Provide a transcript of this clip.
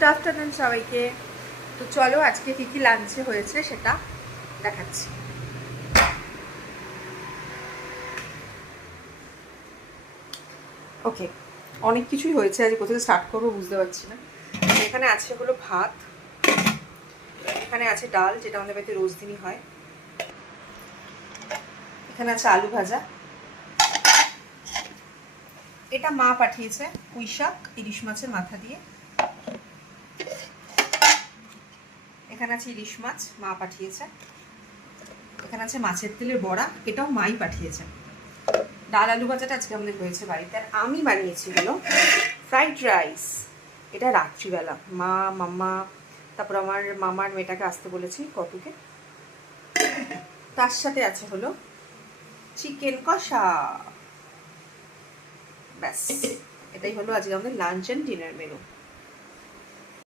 Good afternoon সবাইকে। তো চলো আজকে কী কী লাঞ্চে হয়েছে সেটা দেখাচ্ছি। ওকে, অনেক কিছুই হয়েছে, আজ কোথায় স্টার্ট করবো বুঝতে পারছি না। এখানে আছে হলো ভাত, এখানে আছে ডাল যেটা আমাদের বাড়িতে রোজ দিনই হয়, এখানে আছে আলু ভাজা, এটা মা পাঠিয়েছে পুঁই শাক ইলিশ মাছের মাথা দিয়ে, এখানে আছে ইলিশ মাছ মা পাঠিয়েছে, এখানে আছে মাছের তেলের বড়া, এটাও মাই পাঠিয়েছে। ডাল আলু ভাজাটা আজকে আমাদের হয়েছে বাড়িতে। আর আমি বানিয়েছি হলো ফ্রাইড রাইস, এটা রাত্রিবেলা মা মাম্মা তারপর আমার মামার মেয়েটাকে আসতে বলেছি কটুকে। তার সাথে আছে হলো চিকেন কষা। ব্যাস, এটাই হলো আজকে আমাদের লাঞ্চ অ্যান্ড ডিনার মেনু।